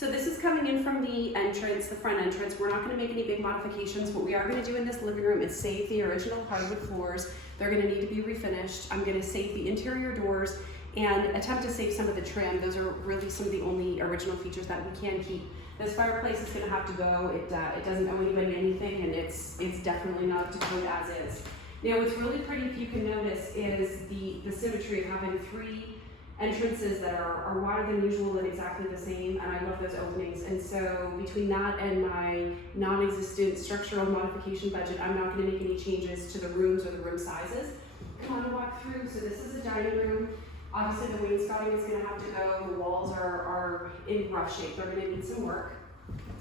So this is coming in from the entrance, the front entrance. We're not going to make any big modifications. What we are going to do in this living room is save the original hardwood floors. They're going to need to be refinished. I'm going to save the interior doors and attempt to save some of the trim. Those are really some of the only original features that we can keep. This fireplace is going to have to go. It doesn't owe anybody anything, and it's definitely not up to code as is. Now what's really pretty, if you can notice, is the symmetry of having three entrances that are wider than usual and exactly the same, and I love those openings. And so between that and my non-existent structural modification budget, I'm not going to make any changes to the rooms or the room sizes. Come on and walk through. So this is a dining room. Obviously the wainscoting is going to have to go. The walls are in rough shape. They're going to need some work.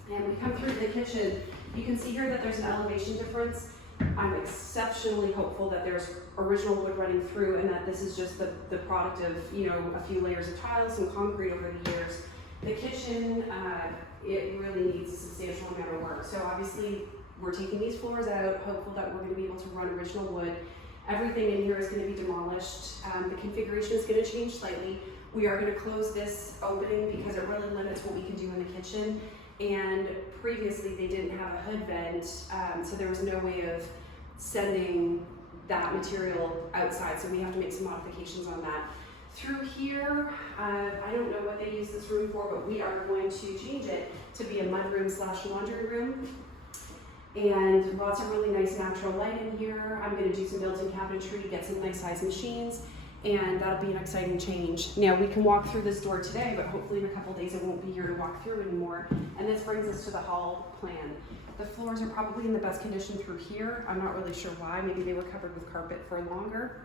And we come through to the kitchen. You can see here that there's an elevation difference. I'm exceptionally hopeful that there's original wood running through and that this is just the product of, you know, a few layers of tiles, some concrete over the years. The kitchen, it really needs a substantial amount of work. So obviously we're taking these floors out, hopeful that we're going to be able to run original wood. Everything in here is going to be demolished. The configuration is going to change slightly. We are going to close this opening because it really limits what we can do in the kitchen. And previously they didn't have a hood vent, so there was no way of sending that material outside, so we have to make some modifications on that. Through here, I don't know what they use this room for, but we are going to change it to be a mudroom slash laundry room. And lots of really nice natural light in here. I'm going to do some built-in cabinetry, get some nice size machines, and that'll be an exciting change. Now we can walk through this door today, but hopefully in a couple days I won't be here to walk through anymore. And this brings us to the hall plan. The floors are probably in the best condition through here. I'm not really sure why. Maybe they were covered with carpet for longer.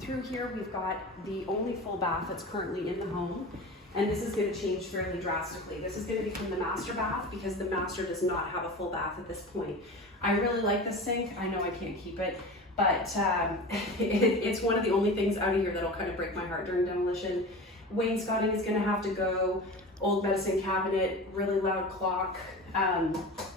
Through here we've got the only full bath that's currently in the home. And this is going to change fairly drastically. This is going to become the master bath because the master does not have a full bath at this point. I really like this sink. I know I can't keep it, but it's one of the only things out of here that'll kind of break my heart during demolition. Wainscoting is going to have to go. Old medicine cabinet, really loud clock,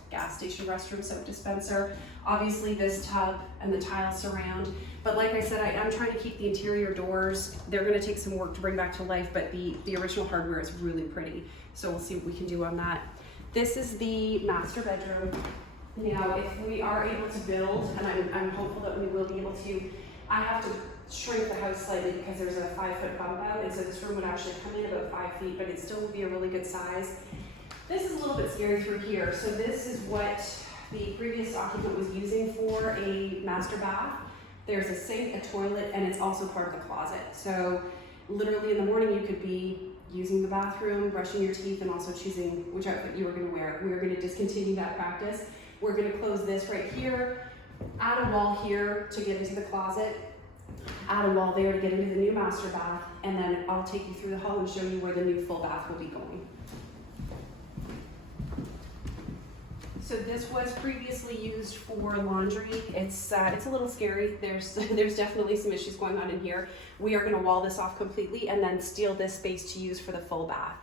gas station restroom soap dispenser. Obviously this tub and the tile surround. But like I said, I'm trying to keep the interior doors. They're going to take some work to bring back to life, but the original hardware is really pretty. So we'll see what we can do on that. This is the master bedroom. Now, if we are able to build, and I'm hopeful that we will be able to, I have to shrink the house slightly because there's a 5-foot bump out, and so this room would actually come in about 5 feet, but it still would be a really good size. This is a little bit scary through here. So this is what the previous occupant was using for a master bath. There's a sink, a toilet, and it's also part of the closet. So literally in the morning you could be using the bathroom, brushing your teeth, and also choosing which outfit you were going to wear. We are going to discontinue that practice. We're going to close this right here, add a wall here to get into the closet, add a wall there to get into the new master bath, and then I'll take you through the hall and show you where the new full bath will be going. So this was previously used for laundry. It's a little scary. There's definitely some issues going on in here. We are going to wall this off completely and then steal this space to use for the full bath.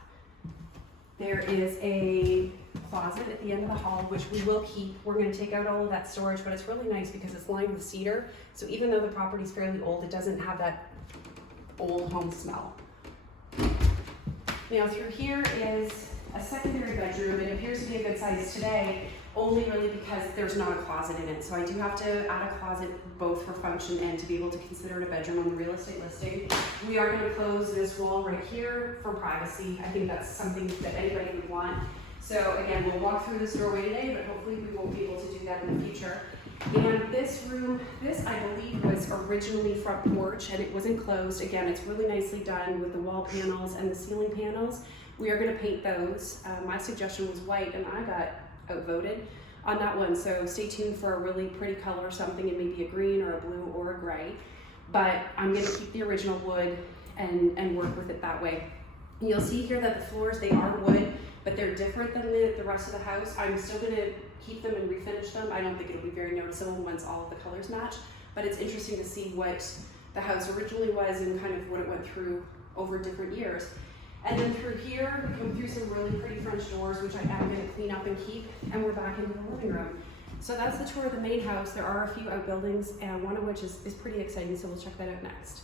There is a closet at the end of the hall, which we will keep. We're going to take out all of that storage, but it's really nice because it's lined with cedar. So even though the property is fairly old, it doesn't have that old home smell. Now through here is a secondary bedroom. It appears to be a good size today, only really because there's not a closet in it. So I do have to add a closet both for function and to be able to consider it a bedroom on the real estate listing. We are going to close this wall right here for privacy. I think that's something that anybody would want. So again, we'll walk through this doorway today, but hopefully we won't be able to do that in the future. And this room, this I believe was originally front porch and it was enclosed. Again, it's really nicely done with the wall panels and the ceiling panels. We are going to paint those. My suggestion was white and I got outvoted on that one. So stay tuned for a really pretty color, something in maybe a green or a blue or a gray. But I'm going to keep the original wood and work with it that way. You'll see here that the floors, they are wood, but they're different than the rest of the house. I'm still going to keep them and refinish them. I don't think it'll be very noticeable once all of the colors match, but it's interesting to see what the house originally was and kind of what it went through over different years. And then through here, we come through some really pretty French doors, which I am going to clean up and keep, and we're back into the living room. So that's the tour of the main house. There are a few outbuildings, and one of which is pretty exciting, so we'll check that out next.